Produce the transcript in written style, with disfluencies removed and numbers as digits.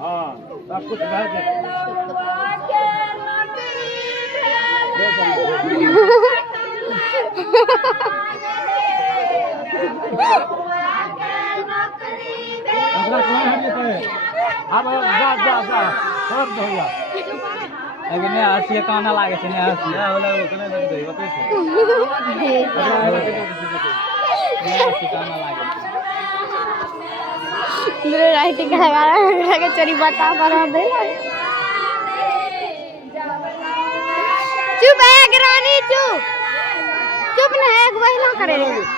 हाँ सब कुछ लेकिन हसिया काना लागे छै ने हसिया होला ओकने लग दे बते छै काना लागे मेरे राइटिंग लगा चोरी बता पर दे चुप है रानी चुप चुप ना एक वही ना करे